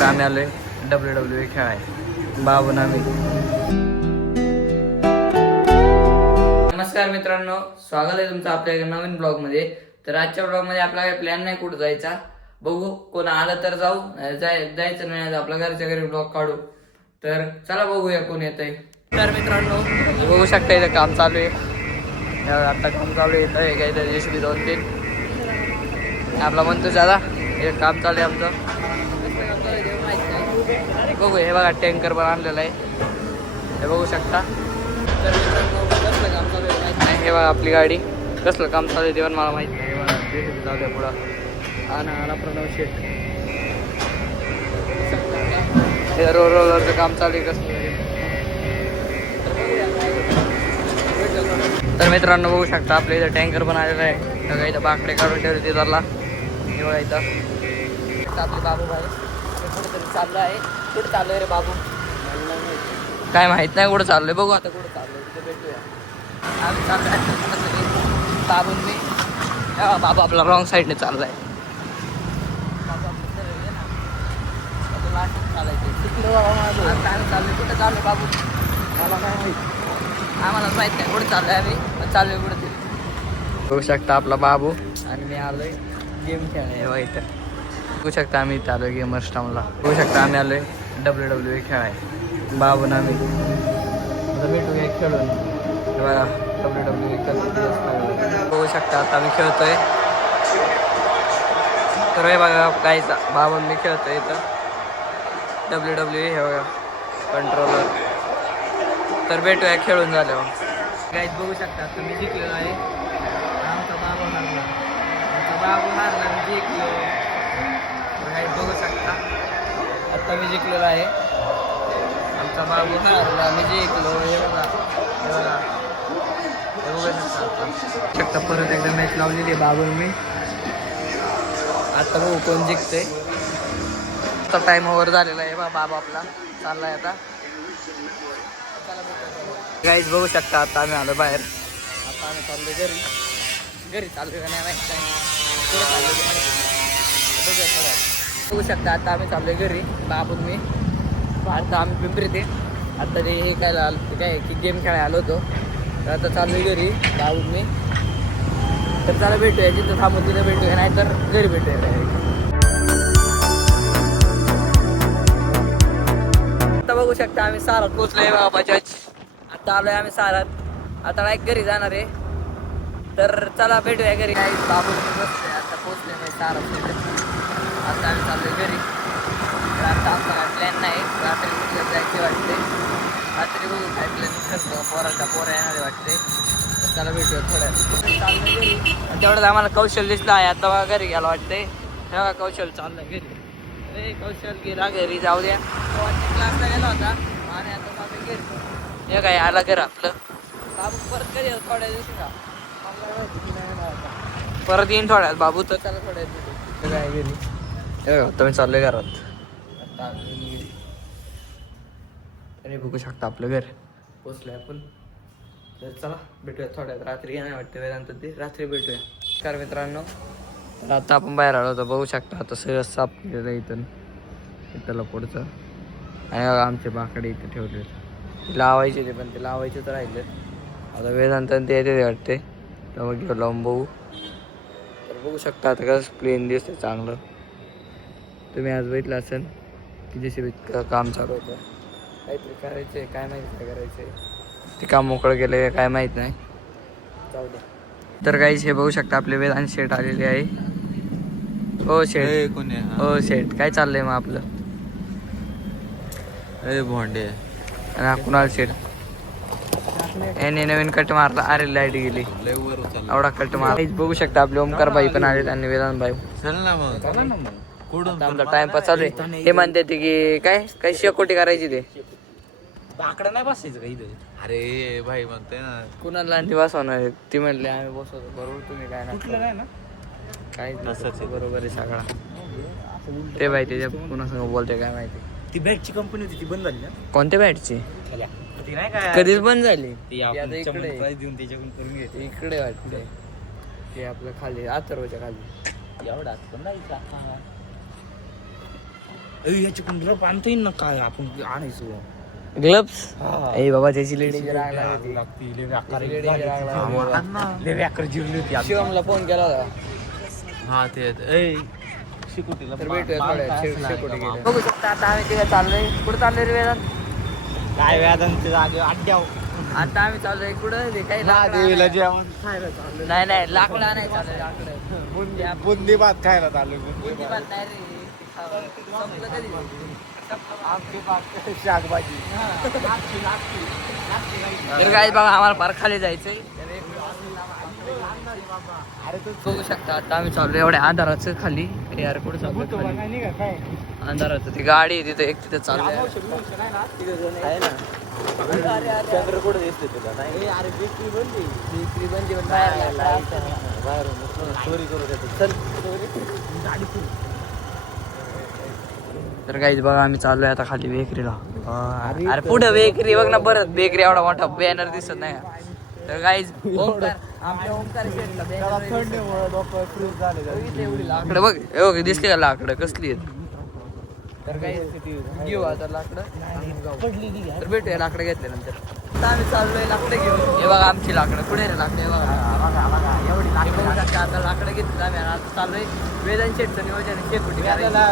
शकता आम्ही आलोय WWE खेळाय बाबून आम्ही. नमस्कार मित्रांनो, स्वागत आहे तुमचं आपल्या एका नवीन ब्लॉगमध्ये. तर आजच्या ब्लॉगमध्ये आपला काही प्लॅन नाही कुठं जायचा, बघू कोण आलं तर जाऊ, जायचं नाही आज आपल्या घरच्या घरी ब्लॉग काढू. तर चला बघूया कोण येतंय. तर मित्रांनो बघू शकता इथं काम चालू आहे, आता काम चालू आहे इथं काहीतरी JCB 2-3 आपला म्हणतो दादा हे काम चालू आहे आमचं. बघू हे बघा टँकर पण आणलेला आहे, हे बघू शकता. तर मित्रांनो कसलं काम चालू आहे माहीत नाही, हे बघा आपली गाडी कसलं काम चालू आहे ते पण मला माहीत नाही. बघा JCB चालू आहे पुढं आना प्रणव शेट, हे रोलरचं काम चालू आहे कसलं. तर मित्रांनो बघू शकता आपल्या इथं टँकर पण आलेला आहे, बघा इथं बाकडे काढून ठेवले ते त्याला. हे बघा इथं आपले बाबू भाई कुठेतरी चाललं आहे. कुठं चालू आहे रे बाबू काय माहित नाही कुठं चाललंय, बघू आता कुठं चाललंय तिथे भेटूया. आम्ही चाललोय बाबून मी, बाबा आपला रॉंग साईडने चाललाय. चाललोय कुठं चाललोय बाबू मला काय माहित, आम्हाला माहित नाही कुठं चाललोय, आम्ही चाललोय कुठं. बघू शकता आपला बाबू आणि मी आलोय गेम खेळाय इथं. बघू शकता आम्ही इथं आलोय गेमर स्टामला. बघू शकता आम्ही आलोय WWE खेळाय बाबून आम्ही. आता भेटूया खेळून, बघा WWE बघू शकता आता आम्ही खेळतोय. तर हे बघा काहीचा बाबून मी खेळतोय इथं WWE, हे बघा कंट्रोलर. तर भेटूया खेळून झाल्यावर. काहीच बघू शकता आता मी जिंकलेलो आहे, आमचा बाबू हारला, मी जिंकलो. काहीच बघू शकता आता मी जिंकलेलो आहे, आमचा बाबू हारला, मी जिंकलो. हे बघा हे बघा हे बघू शकता परत एकदा मॅच लावलेली आहे बाबून मी. आता बघू कोण जिंकते. आता टाइम ओव्हर झालेला आहे, बाबा आपला चाललाय आता. काहीच बघू शकता आता आम्ही आलो बाहेर, आता आम्ही चाललोय घरी चाललोय का नाही माहित नाही, पुढे चाललोय माहिती नाही. बघू शकता आता आम्ही चाललोय घरी बाबून मी. आता आम्ही पिंपरीत आहे, आता ते हे काय आलो ते काय की गेम खेळायला आलो होतो, तर आता चाललोय घरी बाबून मी. तर त्याला भेटूया जिथं थांबून तिथं भेटूया, नाही तर घरी भेटूया. आता बघू शकता आम्ही सारात पोचलोय बाबा बजाज. आता आलोय आम्ही सारात, आता डायरेक्ट घरी जाणार आहे. तर चला भेटूया घरी. काही बाबू बसले आता पोचले नाही सारात, आता आम्ही चाललोय घरी. तर आता आमचा काय प्लॅन नाही, रात्री कुठलं जायचे वाटते, रात्री बघू काय प्लॅन कसं पोरा येणारे वाटते. तर त्याला भेटूया थोड्या चाललंय घरी. तेवढंच आम्हाला कौशल दिसला आहे, आता बघा घरी गेला वाटते. तेव्हा कौशल चाललं घरी, कौशल गेला घरी, जाऊ द्या. क्लासला गेला होता आणि आता चालू घरी. हे काय आला घर आपलं बाबू परत कधी थोड्या दिवशी का परत येईन थोड्यात बाबू. तर त्याला थोड्या दिवशी काय घरी. आता मी चाललोय घरात, अरे बघू शकता आपलं घर पोचलंय आपण. तर चला भेटूया थोड्यात, रात्री येणार वाटतं वेदांत ते, रात्री भेटूया. नमस्कार मित्रांनो, तर आता आपण बाहेर आलो होतो, बघू शकता आता सगळं साफ केलेलं इथून इथलं पुढचं. आणि आमचे बाकडे इथे ठेवले लावायचे ते, पण ते लावायचे तर राहिले. आता वेदांत ते येते वाटते, तेव्हा घेऊ लावून बघू. तर बघू शकता आता कसं प्लेन दिसते चांगलं. तुम्ही आज बघितलं असेल की JCB काम चालू होतं, काहीतरी करायचं आहे, काय माहिती काय करायचं आहे, ते काम मोकळं केलं काय माहीत नाही, जाऊ द्या. तर काहीच हे बघू शकता आपले वेदांत शेट आलेले आहे. हो शेट, हो शेट काय चाललंय मग आपलं. अरे भोंडे आणि कुणाल शेट याने नवीन कट मारला, अरे लाईट गेली, एवढा कट मार. बघू शकता आपले ओमकार भाई पण आले आणि वेदांत भाई. आमचा टाइमपास चालू आहे. हे म्हणते ते की काय काय शेकोटी करायची ते बाकडं नाही बसायचं का इथं. अरे भाई म्हणते ना कुणाला आणि बसवणार ती म्हणले आम्ही बसवतो, बरोबर तुम्ही काय ना काय तसंच बरोबर आहे सगळा. ते भाई त्याच्या कुणासंग बोलते काय माहिती. ती बॅटची कंपनी होती ती बंद झाली ना. कोणत्या बॅटची ती नाही काय कधीच बंद झाली. ती आपण इकडे प्राइस देऊन त्याच्याकडून करून घेते. इकडे वाटते ते आपलं खाली अथर्वच्या खाली एवढा पण नाही याच्याकडून रफ आणता येईल ना काय आपण आणायचो ग्लव्स हा. ए बाबा त्याची लेडी शिवमला फोन केला होता हा ते शिकवतील तर भेटूया थोड्या शेकोटी गेल्या. बघू शकता आता आम्ही तिघं चाललोय कुठं चाललोय रे वेदांत काय व्याजांच्या जागे अड्ड्याव आता आम्ही चाललोय कुठं ते काही महादेवीला लाकडं जेवण खायला चाललोय. नाही नाही लाकडं नाही चाललोय लाकडं बुंदी भात खायला चाललोय बुंदी भात नाही रे ते खावं. संपलं कधी शाकभाजी तर काय बघा आम्हाला पार खाली जायचंय बघू शकता आता आम्ही चाललोय एवढ्या अंधाराचं खाली यार कुठं चाललोय खाली? अंधाराचं ती गाडी आहे तिथे एक तिथे चाललंय आहे ना चंद्र कुठे दिसते तुला नाही अरे बेकरी बनली पण बाहेर चोरी करू देतो चल तर काहीच बघा आम्ही चाललोय आता खाली बेकरीला अरे पुढं बेकरी बघ ना परत बेकरी एवढा मोठा बॅनर दिसत नाही का? तर काहीच ओमकार आपल्या ओमकार शेटला एवढी लाकडं बघ हे बघ दिसली का लाकडं कसली आहेत तर काही घेऊ आता लाकडं तर भेटूया लाकडं घेतल्यानंतर आता आम्ही चाललोय लाकडं घेऊन हे बघा आमची लाकडं पुढे रे लाकडं हे बघा एवढी लाकडं आता लाकडं घेतली आम्ही आणि आता चाललोय वेदांत शेटचं नियोजन शेकोटी करायला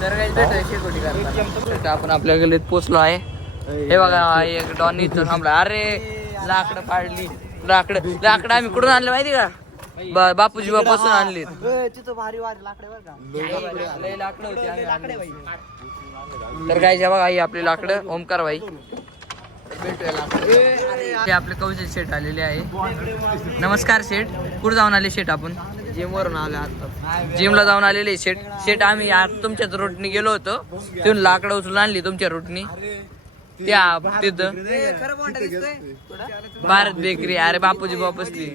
तर काही भेटूया शेकोटी करायला आपण आपल्या गल्लीत पोचलो आहे हे बघा एक डॉन इथं थांबला अरे लाकडं काढली लाकडं आम्ही कुठून आणलं माहिती का बापूजी बापासून आणली तिथं भारी भारी लाकडे बरं का लय लाकडं होती आम्ही आणली. तर काय बघा आई आपली लाकडं ओमकार भाई भेटूया लाकडं ते आपले कौशल शेठ आलेले आहे नमस्कार शेठ कुठं जाऊन आले शेठ आपण जिम वरून आले आता जिमला जाऊन आलेले शेठ आम्ही तुमच्याच रोटनी गेलो होतो तिथून लाकडं उचलून आणली तुमच्या रोटनी त्या तिथं भारत बेकरी अरे बापूजी बापसली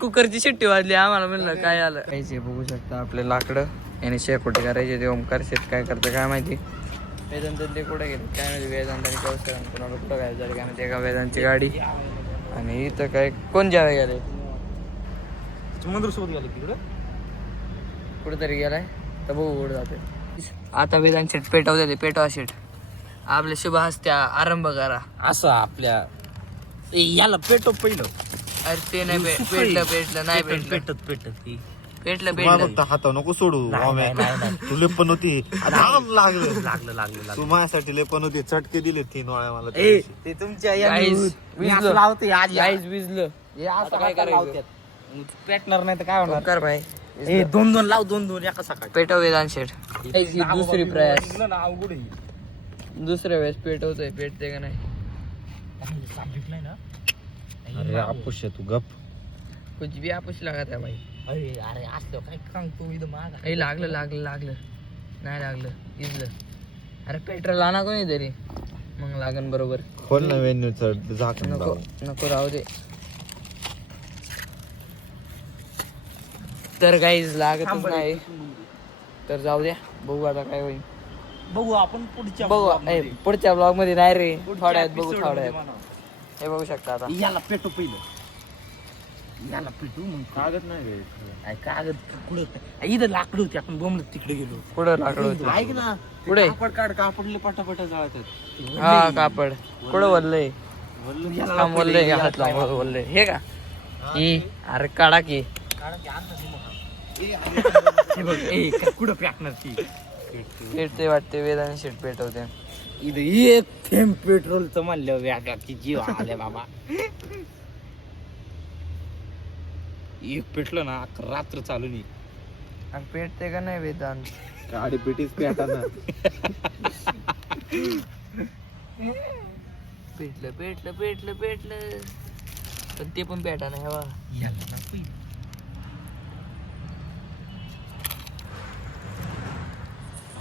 कुकरची शिट्टी वाजली आम्हाला म्हणलं काय आलं काहीच बघू शकता आपले लाकडं याने शेकोटी करायचे ते ओमकार शेत काय करतं काय माहिती वेदांत ते कुठे गेले काय माहिती वेदांत आणि कौशल कोणाला कुठं काय झालं काय माहिती एका वेदांतची गाडी आणि इथं काय कोण ज्याला गेले मंदिरसोबत गेले तिकडं कुठेतरी गेलाय तर बघू कुठं जाते आता वेदांत शेट पेटवते ते पेटवा शेट आपल्या शुभ हस्त्या आरंभ करा असं आपल्या याला पेटो पहिलं अरे ते नाही पेटलं नाही पेटत पेटलं हाता नको सोडू तू लेपन होती लागलं तू माझ्यासाठी लेपन होती चटके दिले 3 वेळा मला त्या दिवशी. ते तुमच्या विजलं आता काय करायचं पेटणार नाही तर काय होणार कर भाई दोन लाव दोन एका सकाळी पेटव वेदांत शेठ दुसरी प्रयास अवघड दुसऱ्या वेळेस पेटवतोय पेटते का नाही अरे आपुष्य तू गप कुछ भी आपुश लागत आहे भाई अरे असलं काय सांगतो इथं माग लागलं नाही लागलं इजलं अरे पेट्रोल आणा कोणी तरी मग लागन बरोबर खोल ना वेन्यूचं झाकण नको लाव. नको राहू दे तर काहीच लागतच नाही तर जाऊ द्या बघू आता काय होईल बघू आपण पुढच्या बघू पुढच्या ब्लॉग मध्ये नाही रे थोड्यात बघू थोड्यात हे बघू शकता आता याला पेटो पहिलं याला पेटू मग कागद नाही कागद कुठे इथं लाकडं होती आपण बोंबलत तिकडे गेलो पुढं लाकडं होतं. ऐक ना पुढे कापड काढ कापडले पटापटा जाळतात हा कापड कुठं वल्लय काम वल्लय का हात लावून वल्लय हे का ही अरे काढा की कुठं पेटणार ती पेटते वाटते वेदाने शेट पेटवते इथं एक थेंब पेट्रोलचं म्हणलं व्यागा की जीव आले बाबा एक पेटलं ना अख्खं रात्र चालू नाही आणि पेटते का नाही वेदांत गाडी पिटीच पेटा ना पेटलं पण ते पण पेटा नाही हवा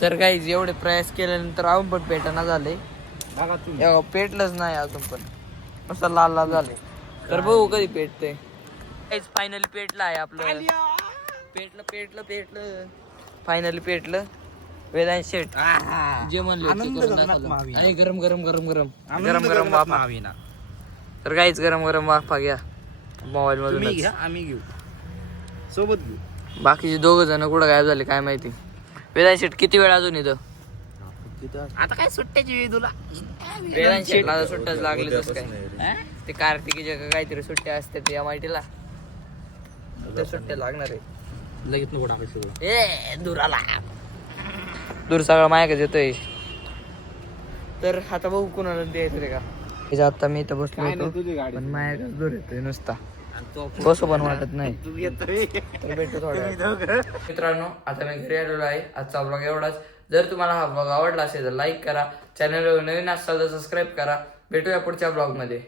तर काही एवढे प्रयास केल्यानंतर अजून पण पेटाना झाले बघा तुम्ही पेटलंच नाही अजून पण असं लाल लाल झाले तर बघू कधी पेटते फायनली पेटलं आहे आपलं पेटलं फायनली पेटलं वेदांत शेट जे म्हणले आणि गरम वाफा तर काहीच गरम वाफा घ्या मोबाईल मधून आम्ही घेऊ सोबत घेऊ बाकीचे 2 जण कुठं गायब झाले काय माहिती. वेदांत शेट किती वेळ अजून इथं? आता काय सुट्ट्याची वेळ तुला वेदांत शेटला सुट्ट्याच लागली तसं काय. ते कार्तिकीच्या का काहीतरी सुट्ट्या असते ते MIT ला ते सुट्ट्या लागणार आहे. लगेच नको टाकायचं. ए दुराला दूर सगळा मायकच येतोय. तर आता बघू कोणाला द्यायचं ते का. आता मी इथं बसलो होतो पण मायाकच दूर येतोय नुसता. बसू पण वाटत नाही. तर भेटू थोड्या वेळात. मित्रांनो आता मी घरी आलेलो आहे. आजचा ब्लॉग एवढाच. जर तुम्हाला हा ब्लॉग आवडला असेल तर लाईक करा. चॅनलवर नवीन असाल तर सबस्क्राईब करा. भेटूया पुढच्या ब्लॉग मध्ये.